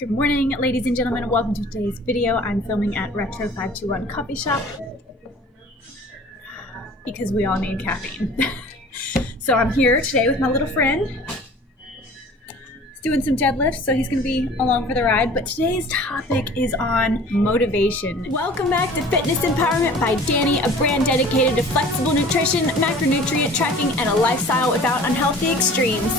Good morning, ladies and gentlemen. Welcome to today's video. I'm filming at Retro 521 Coffee Shop because we all need caffeine. So I'm here today with my little friend. He's doing some deadlifts, so he's going to be along for the ride. But today's topic is on motivation. Welcome back to Fitness Empowerment by Danye, a brand dedicated to flexible nutrition, macronutrient tracking, and a lifestyle without unhealthy extremes.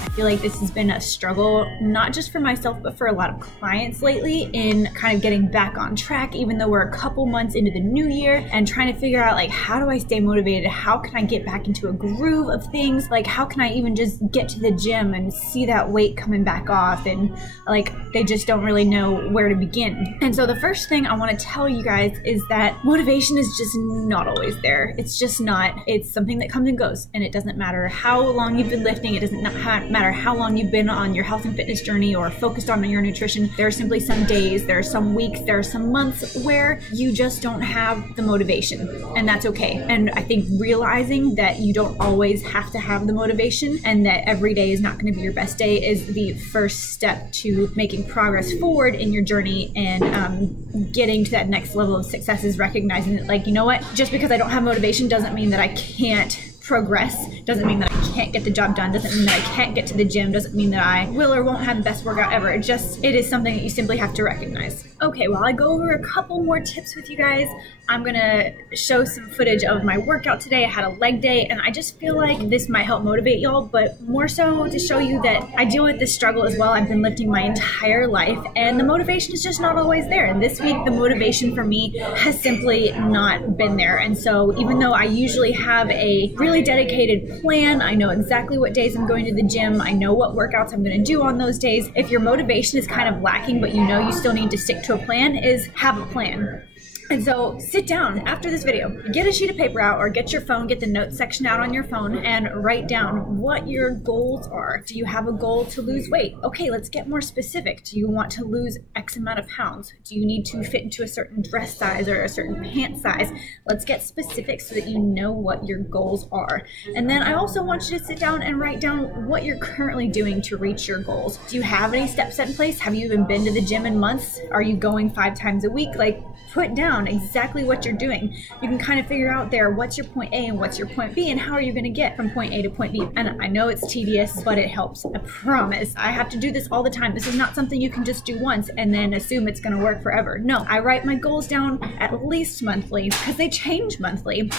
I feel like this has been a struggle, not just for myself, but for a lot of clients lately in kind of getting back on track, even though we're a couple months into the new year and trying to figure out, like, how do I stay motivated? How can I get back into a groove of things? Like, how can I even just get to the gym and see that weight coming back off? And like, they just don't really know where to begin. And so the first thing I want to tell you guys is that motivation is just not always there. It's just not. It's something that comes and goes, and it doesn't matter how long you've been lifting. It doesn't matter how long you've been on your health and fitness journey or focused on your nutrition. There are simply some days, there are some weeks, there are some months where you just don't have the motivation, and that's okay. And I think realizing that you don't always have to have the motivation and that every day is not going to be your best day is the first step to making progress forward in your journey and getting to that next level of success, is recognizing that, like, you know what, just because I don't have motivation doesn't mean that I can't progress, doesn't mean that I can't get the job done, doesn't mean that I can't get to the gym, doesn't mean that I will or won't have the best workout ever. It is something that you simply have to recognize. Okay, while I go over a couple more tips with you guys, I'm gonna show some footage of my workout today. I had a leg day, and I just feel like this might help motivate y'all, but more so to show you that I deal with this struggle as well. I've been lifting my entire life, and the motivation is just not always there. And this week, the motivation for me has simply not been there. And so even though I usually have a really dedicated plan, I know exactly what days I'm going to the gym, I know what workouts I'm gonna do on those days, if your motivation is kind of lacking, but you know you still need to stick to a plan, is have a plan. And so sit down after this video, get a sheet of paper out or get your phone, get the notes section out on your phone and write down what your goals are. Do you have a goal to lose weight? Okay, let's get more specific. Do you want to lose X amount of pounds? Do you need to fit into a certain dress size or a certain pant size? Let's get specific so that you know what your goals are. And then I also want you to sit down and write down what you're currently doing to reach your goals. Do you have any steps set in place? Have you even been to the gym in months? Are you going 5 times a week? Like, put down exactly what you're doing. You can kind of figure out there what's your point A and what's your point B and how are you going to get from point A to point B. And I know it's tedious, but it helps. I promise. I have to do this all the time. This is not something you can just do once and then assume it's going to work forever. No, I write my goals down at least monthly because they change monthly.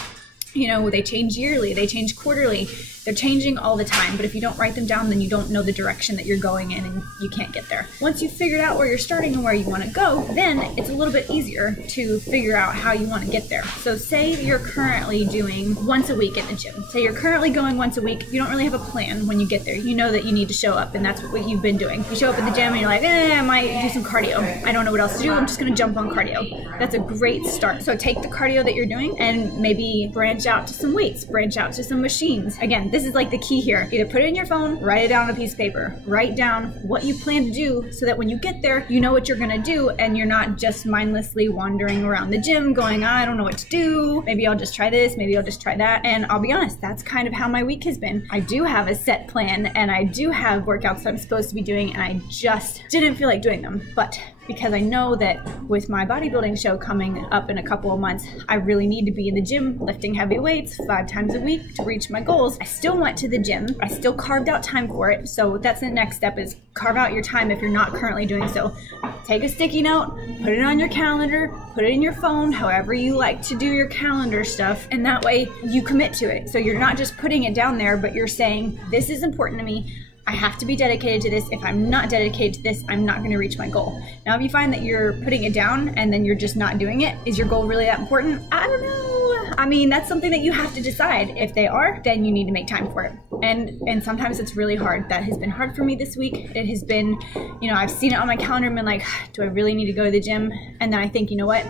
You know, they change yearly, they change quarterly, they're changing all the time. But if you don't write them down, then you don't know the direction that you're going in and you can't get there. Once you've figured out where you're starting and where you want to go, then it's a little bit easier to figure out how you want to get there. So say you're currently doing once a week at the gym. Say you're currently going once a week. You don't really have a plan when you get there. You know that you need to show up, and that's what you've been doing. You show up at the gym and you're like, I might do some cardio. I don't know what else to do. I'm just going to jump on cardio. That's a great start. So take the cardio that you're doing and maybe branch out to some weights, branch out to some machines. Again, this is like the key here. Either put it in your phone, write it down on a piece of paper, write down what you plan to do so that when you get there, you know what you're gonna do and you're not just mindlessly wandering around the gym going, I don't know what to do. Maybe I'll just try this, maybe I'll just try that. And I'll be honest, that's kind of how my week has been. I do have a set plan and I do have workouts that I'm supposed to be doing, and I just didn't feel like doing them. But because I know that with my bodybuilding show coming up in a couple of months, I really need to be in the gym lifting heavy weights 5 times a week to reach my goals. I still went to the gym. I still carved out time for it. So that's the next step, is carve out your time if you're not currently doing so. Take a sticky note, put it on your calendar, put it in your phone, however you like to do your calendar stuff, and that way you commit to it. So you're not just putting it down there, but you're saying, this is important to me. I have to be dedicated to this. If I'm not dedicated to this, I'm not going to reach my goal. Now, if you find that you're putting it down and then you're just not doing it, is your goal really that important? I don't know. I mean, that's something that you have to decide. If they are, then you need to make time for it. And sometimes it's really hard. That has been hard for me this week. It has been, you know, I've seen it on my calendar and been like, do I really need to go to the gym? And then I think, you know what?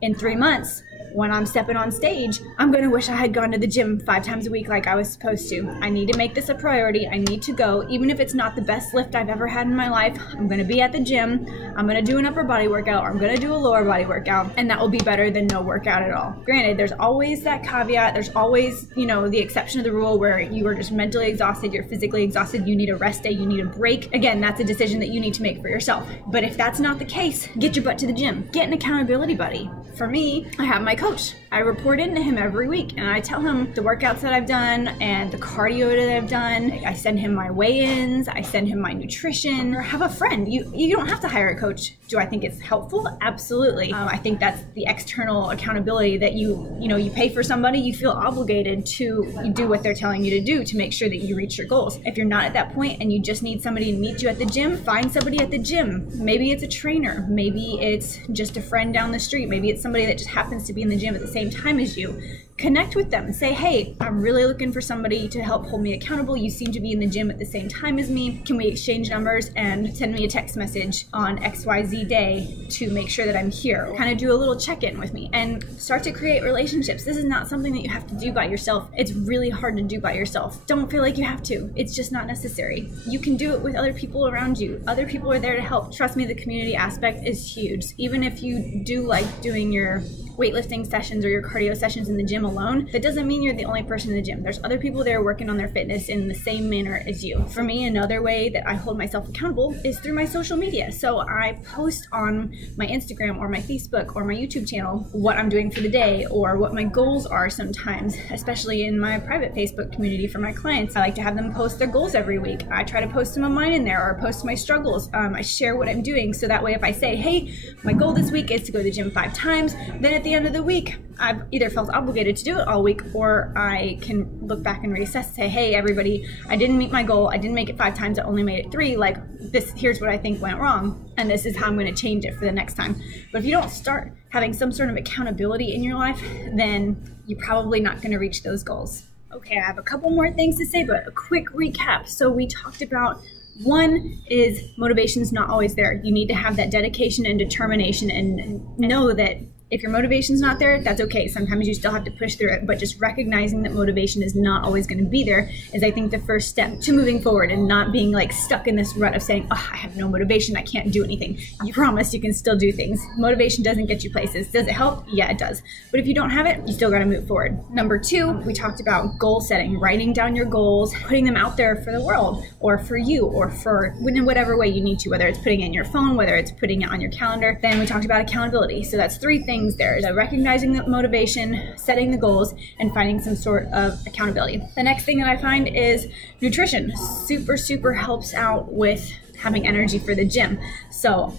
In 3 months, when I'm stepping on stage, I'm going to wish I had gone to the gym 5 times a week like I was supposed to. I need to make this a priority. I need to go. Even if it's not the best lift I've ever had in my life, I'm going to be at the gym. I'm going to do an upper body workout, or I'm going to do a lower body workout, and that will be better than no workout at all. Granted, there's always that caveat. There's always, the exception of the rule where you are just mentally exhausted, you're physically exhausted, you need a rest day, you need a break. Again, that's a decision that you need to make for yourself. But if that's not the case, get your butt to the gym. Get an accountability buddy. For me, I have my coach. I report into him every week and I tell him the workouts that I've done and the cardio that I've done. I send him my weigh-ins, I send him my nutrition, or have a friend. You don't have to hire a coach. Do I think it's helpful? Absolutely. I think that's the external accountability that you pay for somebody, you feel obligated to do what they're telling you to do to make sure that you reach your goals. If you're not at that point and you just need somebody to meet you at the gym, find somebody at the gym. Maybe it's a trainer, maybe it's just a friend down the street, maybe it's somebody that just happens to be in the gym at the same time as you. Connect with them and say, hey, I'm really looking for somebody to help hold me accountable. You seem to be in the gym at the same time as me. Can we exchange numbers and send me a text message on XYZ day to make sure that I'm here? Kind of do a little check-in with me and start to create relationships. This is not something that you have to do by yourself. It's really hard to do by yourself. Don't feel like you have to. It's just not necessary. You can do it with other people around you. Other people are there to help. Trust me, the community aspect is huge. Even if you do like doing your weightlifting sessions or your cardio sessions in the gym alone, that doesn't mean you're the only person in the gym. There's other people there working on their fitness in the same manner as you. For me, another way that I hold myself accountable is through my social media. So I post on my Instagram or my Facebook or my YouTube channel what I'm doing for the day or what my goals are sometimes, especially in my private Facebook community for my clients. I like to have them post their goals every week. I try to post some of mine in there or post my struggles. I share what I'm doing so that way if I say, hey, my goal this week is to go to the gym 5 times, then at the end of the week, I've either felt obligated to do it all week, or I can look back and reassess and say, hey, everybody, I didn't meet my goal. I didn't make it 5 times. I only made it 3. Like this, here's what I think went wrong. And this is how I'm going to change it for the next time. But if you don't start having some sort of accountability in your life, then you're probably not going to reach those goals. Okay, I have a couple more things to say, but a quick recap. So we talked about one is motivation's not always there. You need to have that dedication and determination and know that if your motivation's not there, that's okay. Sometimes you still have to push through it, but just recognizing that motivation is not always going to be there is, I think, the first step to moving forward and not being like stuck in this rut of saying, oh, I have no motivation, I can't do anything. You promise you can still do things. Motivation doesn't get you places. Does it help? Yeah, it does. But if you don't have it, you still got to move forward. Number 2, we talked about goal setting, writing down your goals, putting them out there for the world or for you or for in whatever way you need to, whether it's putting it in your phone, whether it's putting it on your calendar. Then we talked about accountability. So that's 3 things there. So recognizing the motivation, setting the goals, and finding some sort of accountability. The next thing that I find is nutrition. Super helps out with having energy for the gym. So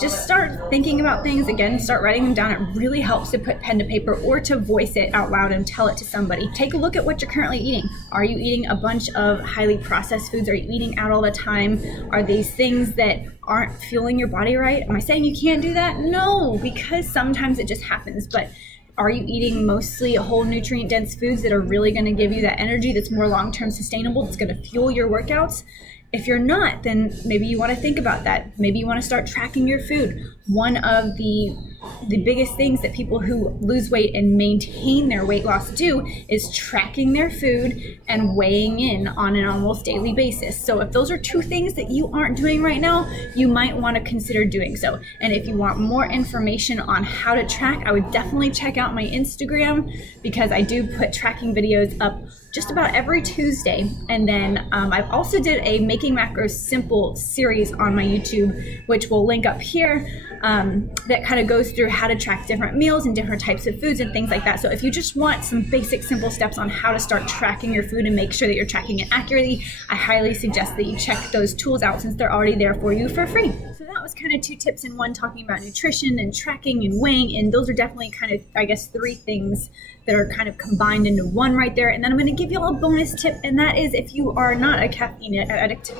just start thinking about things again, start writing them down. It really helps to put pen to paper or to voice it out loud and tell it to somebody. Take a look at what you're currently eating. Are you eating a bunch of highly processed foods? Are you eating out all the time? Are these things that aren't fueling your body right? Am I saying you can't do that? No, because sometimes it just happens. But are you eating mostly whole nutrient dense foods that are really going to give you that energy that's more long-term sustainable, that's going to fuel your workouts? If you're not, then maybe you want to think about that. Maybe you want to start tracking your food. One of the biggest things that people who lose weight and maintain their weight loss do is tracking their food and weighing in on an almost daily basis. So if those are 2 things that you aren't doing right now, you might want to consider doing so. And if you want more information on how to track, I would definitely check out my Instagram, because I do put tracking videos up just about every Tuesday. And then I've also did a Making Macros Simple series on my YouTube, which will link up here, that kind of goes through how to track different meals and different types of foods and things like that. So if you just want some basic simple steps on how to start tracking your food and make sure that you're tracking it accurately, I highly suggest that you check those tools out since they're already there for you for free. So that was kind of 2 tips in one, talking about nutrition and tracking and weighing, and those are definitely kind of, I guess, 3 things that are kind of combined into one right there. And then I'm going to give you all a bonus tip, and that is, if you are not a caffeine addict,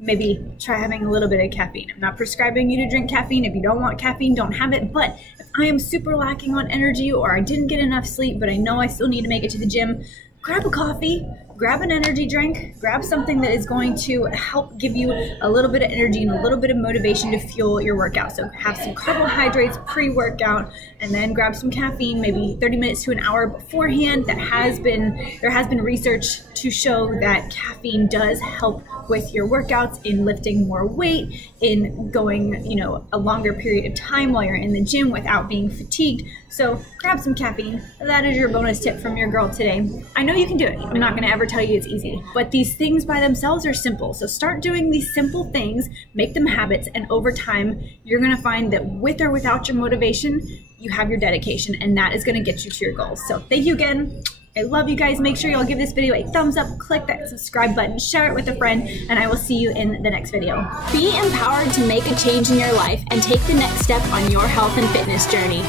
maybe try having a little bit of caffeine. I'm not prescribing you to drink caffeine. If you don't want caffeine, don't have it. But if I am super lacking on energy, or I didn't get enough sleep, but I know I still need to make it to the gym, grab a coffee, grab an energy drink, grab something that is going to help give you a little bit of energy and a little bit of motivation to fuel your workout. So have some carbohydrates pre-workout, and then grab some caffeine, maybe 30 minutes to an hour beforehand. There has been research to show that caffeine does help with your workouts, in lifting more weight, in going, a longer period of time while you're in the gym without being fatigued. So grab some caffeine. That is your bonus tip from your girl today. I know you can do it. I'm not going to ever tell you it's easy, but these things by themselves are simple. So start doing these simple things, make them habits, and over time, you're going to find that with or without your motivation, you have your dedication, and that is going to get you to your goals. So thank you again. I love you guys. Make sure y'all give this video a thumbs up, click that subscribe button, share it with a friend, and I will see you in the next video. Be empowered to make a change in your life and take the next step on your health and fitness journey.